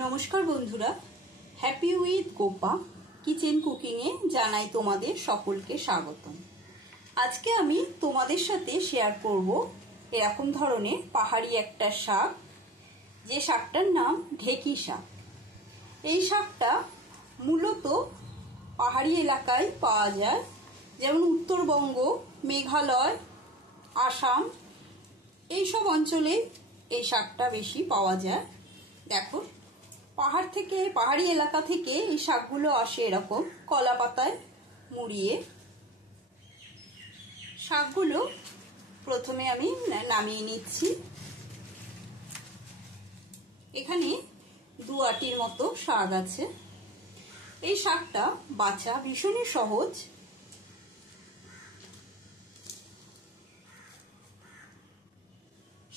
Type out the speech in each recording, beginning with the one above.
नमस्कार बंधुरा happy with Gopa kitchen कुकिंगे Janai तोमादेर सकलके स्वागतम। आज के आमी तोमादेर साथे शेयर करब एरकम धरनेर पाहाड़ी एकटा शाक, जे शाकटार नाम ढेकी शाक। एई शाकटा मूलत पाहाड़ी एलाकाय पाওয়া যায়, যেমন उत्तरबंग, मेघालय, आसाम এই সব অঞ্চলে এই শাকটা বেশি পাওয়া যায়। দেখো পাহাড় থেকে পাহাড়ি এলাকা থেকে এই শাকগুলো আসে এরকম কলা পাতায় মুড়িয়ে। শাকগুলো প্রথমে আমি নামিয়ে নিচ্ছি। এখানে 2 আটির মতো শাক আছে। এই শাকটা বাছা ভীষণই সহজ।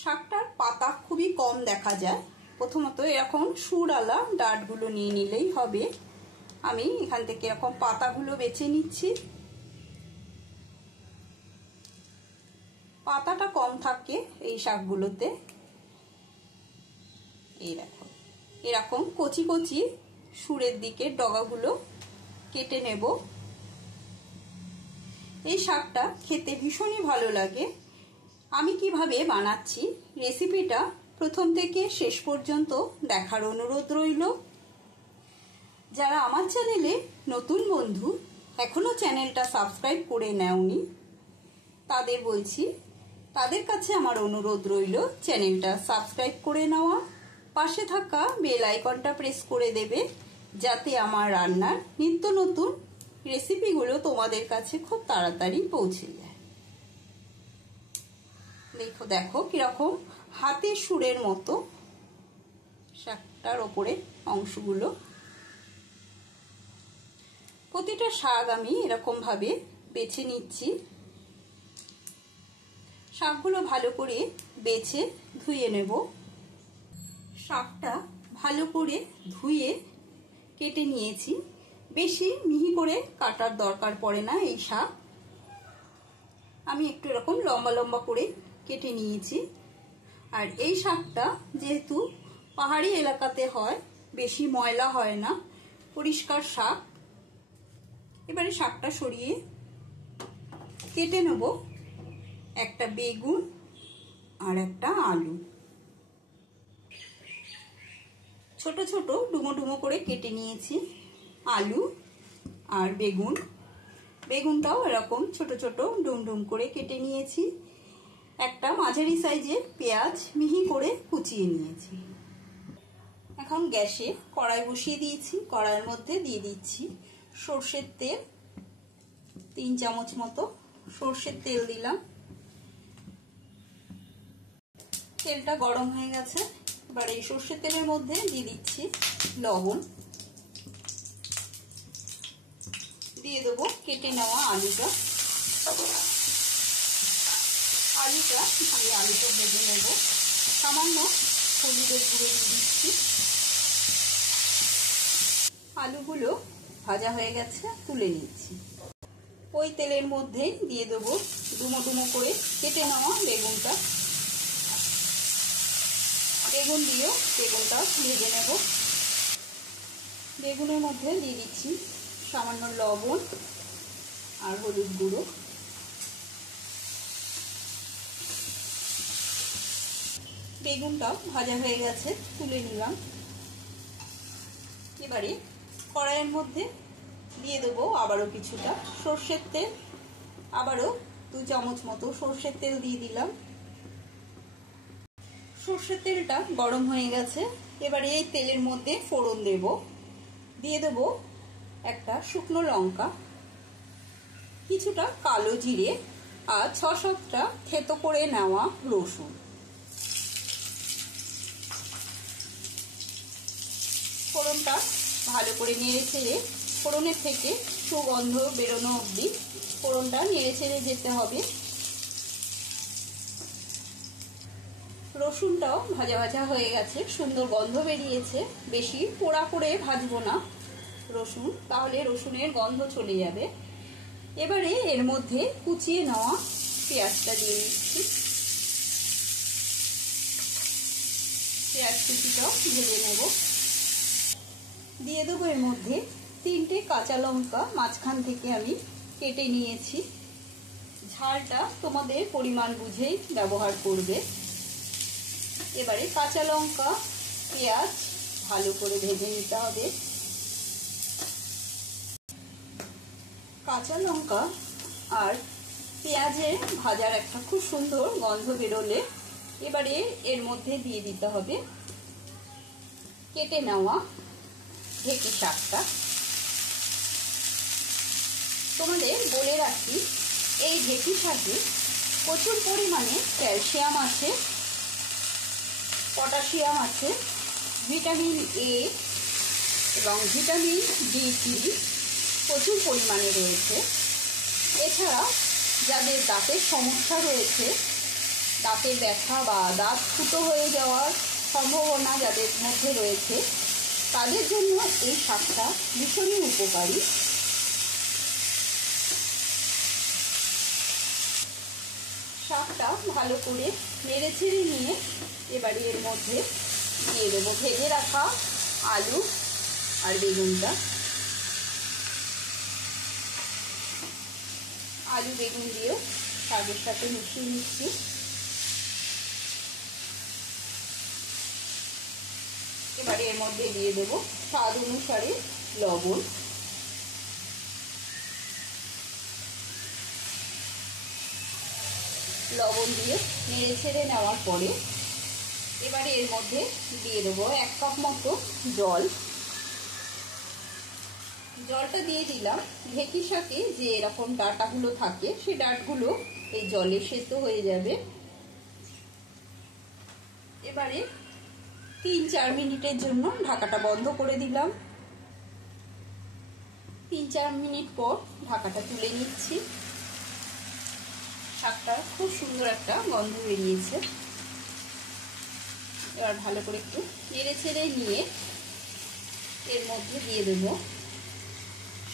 শাকটার পাতা খুবই কম দেখা যায়। প্রথমত এরকম সুরওয়ালা ডাঁটগুলো নিয়ে নিলেই হবে। আমি এখান থেকে এরকম পাতাগুলো বেছে নিচ্ছি। পাতাটা কম থাকে এই শাকগুলোতে। এই দেখো এরকম কচি কচি সুরের দিকে ডগাগুলো কেটে নেব। এই শাকটা খেতে ভীষণই ভালো লাগে। আমি কিভাবে বানাচ্ছি রেসিপিটা প্রথম থেকে শেষ পর্যন্ত দেখার অনুরোধ রইল। যারা আমার চ্যানেলে নতুন বন্ধু এখনো চ্যানেলটা সাবস্ক্রাইব করে নেওনি তাদের বলছি, তাদের কাছে আমার অনুরোধ রইল চ্যানেলটা সাবস্ক্রাইব করে নেওয়া, পাশে থাকা বেল আইকনটা প্রেস করে দেবে যাতে আমার রান্নার নিত্য নতুন রেসিপিগুলো তোমাদের কাছে খুব তাড়াতাড়ি পৌঁছে যায়। দেখো দেখো কিরকম হাতের সুরের মতো শাকটার ওপরে অংশগুলো। প্রতিটা শাক আমি এরকম ভাবে বেছে নিচ্ছি। শাকগুলো ভালো করে বেছে ধুয়ে নেব। শাকটা ভালো করে ধুয়ে কেটে নিয়েছি। বেশি মিহি করে কাটার দরকার পড়ে না এই শাক। আমি একটু এরকম লম্বা লম্বা করে কেটে নিয়েছি। আর এই শাকটা যেহেতু পাহাড়ি এলাকাতে হয়, বেশি ময়লা হয় না, পরিষ্কার শাক। এবারে শাকটা সরিয়ে কেটে নেব একটা বেগুন আর একটা আলু। ছোট ছোট ডুমো ডুমো করে কেটে নিয়েছি আলু আর বেগুন। বেগুনটাও এরকম ছোট ছোট ডুম ডুম করে কেটে নিয়েছি। একটা মাঝারি সাইজের পেঁয়াজ মিহি করে কুচিয়ে নিয়েছি। এখন গ্যাসে কড়াই বসিয়ে দিয়েছি। কড়াইয়ের মধ্যে দিয়ে দিচ্ছি সরষের তেল। 3 চামচ মতো সরষের তেল দিলাম। তেলটা গরম হয়ে গেছে। এবার এই সরষের তেলের মধ্যে দিয়ে দিচ্ছি লবণ। দিয়ে দেবো কেটে নেওয়া আলুটা। আলুটা ভেজে নেব। সামান্য হলুদের গুঁড়ো দিয়ে দিচ্ছি। আলুগুলো ভাজা হয়ে গেছে, তুলে নিচ্ছি। ওই তেলের মধ্যেই দিয়ে দেবো ডুমো ডুমো করে কেটে নেওয়া বেগুনটা। বেগুন দিয়েও বেগুনটা ভেজে নেব। বেগুনের মধ্যে দিয়ে দিচ্ছি সামান্য লবণ আর হলুদ গুঁড়ো। বেগুনটা ভাজা হয়ে গেছে, তুলে নিলাম। এবারে কড়াইয়ের মধ্যে দিয়ে দেবো আবারও কিছুটা সরষের তেল। আবারও 2 চামচ মতো সরষের তেল দিয়ে দিলাম। সরষের তেলটা গরম হয়ে গেছে। এবারে এই তেলের মধ্যে ফোড়ন দেব। দিয়ে দেব একটা শুকনো লঙ্কা, কিছুটা কালো জিরে আর 6-7টা থেতো করে নেওয়া রসুন। ফোড়নটা ভালো করে নেড়ে ছেড়ে ফোড়নের থেকে সুগন্ধ বেরোনো অবধি ফোড়নটা নেড়ে ছেড়ে যেতে হবে। রসুনটাও ভাজা ভাজা হয়ে গেছে, সুন্দর গন্ধ বেরিয়েছে। বেশি পোড়া করে ভাজবো না রসুন, তাহলে রসুনের গন্ধ চলে যাবে। এবারে এর মধ্যে কুচিয়ে নেওয়া পেঁয়াজটা দিয়ে দিচ্ছি। পেঁয়াজ কুচিটাও ভেজে নেব। দিয়ে দেবো এর মধ্যে 3টে কাঁচা লঙ্কা মাঝখান থেকে আমি কেটে নিয়েছি। ঝালটা তোমাদের পরিমাণ বুঝেই ব্যবহার করবে। এবারে কাঁচা লঙ্কা পেঁয়াজ ভালো করে ভেজে নিতে হবে। কাঁচা লঙ্কা আর পেঁয়াজের ভাজার একটা খুব সুন্দর গন্ধ বেরোলে এবারে এর মধ্যে দিয়ে দিতে হবে কেটে নেওয়া ঢেঁকি শাকটা। তোমাদের বলে রাখি, এই ঢেঁকি শাকে প্রচুর পরিমাণে ক্যালসিয়াম আছে, পটাশিয়াম আছে, ভিটামিন এ এবং ভিটামিন ডি3 প্রচুর পরিমাণে রয়েছে। এছাড়া যাদের দাঁতের সমস্যা রয়েছে, দাঁতের ব্যথা বা দাঁত ফুটো হয়ে যাওয়ার সম্ভাবনা যাদের মধ্যে রয়েছে, তাদের জন্য এই শাকটা ভীষণই উপকারী। শাকটা ভালো করে নেড়ে ছেড়ে নিয়ে এবারে এর মধ্যে দিয়ে দেবো ভেজে রাখা আলু আর বেগুনটা। আলু বেগুন দিয়েও শাকের সাথে মিশিয়ে নিচ্ছি। এবারে এর মধ্যে দিয়ে দেবো স্বাদ অনুসারে লবণ। লবণ দিয়ে নেড়ে ছেড়ে নেওয়ার পরে এবারে এর মধ্যে দিয়ে দেবো 1 কাপ মতো জল। জলটা দিয়ে দিলাম ঢেঁকি শাকে যে এরকম ডাঁটাগুলো থাকে, সেই ডাঁটগুলো এই জলে সেদ্ধ হয়ে যাবে। এবারে 3-4 মিনিটের জন্য ঢাকাটা বন্ধ করে দিলাম। 3-4 মিনিট পর ঢাকাটা তুলে নিচ্ছি। শাকটা খুব সুন্দর একটা গন্ধ বেরিয়েছে। এবার ভালো করে একটু নেড়ে ছেড়ে নিয়ে এর মধ্যে দিয়ে দেবো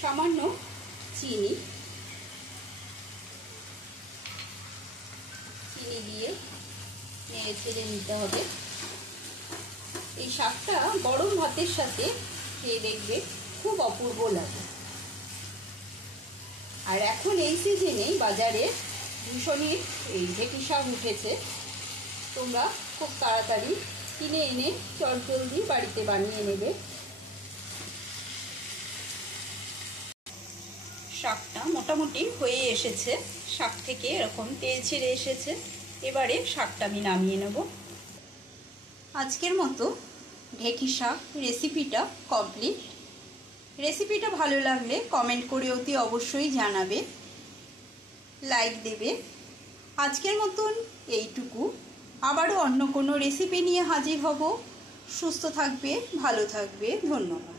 সামান্য চিনি। চিনি দিয়ে নেড়ে ছেড়ে নিতে হবে। এই শাকটা গরম ভাতের সাথে খেয়ে দেখবে খুব অপূর্ব লাগে। আর এখন এই সিজনে বাজারে ভীষণই এই ঢেঁকি শাক উঠেছে। তোমরা খুব তাড়াতাড়ি কিনে এনে চটজলদি বাড়িতে বানিয়ে নেবে। শাকটা মোটামুটি হয়ে এসেছে, শাক থেকে এরকম তেল ছেড়ে এসেছে। এবারে শাকটা আমি নামিয়ে নেব। আজকের মতো ঢেঁকি শাক রেসিপিটা কমপ্লিট। রেসিপিটা ভালো লাগলে কমেন্ট করে অতি অবশ্যই জানাবে, লাইক দেবে। আজকের মতন এইটুকু। আবারও অন্য কোনো রেসিপি নিয়ে হাজির হব। সুস্থ থাকবে, ভালো থাকবে। ধন্যবাদ।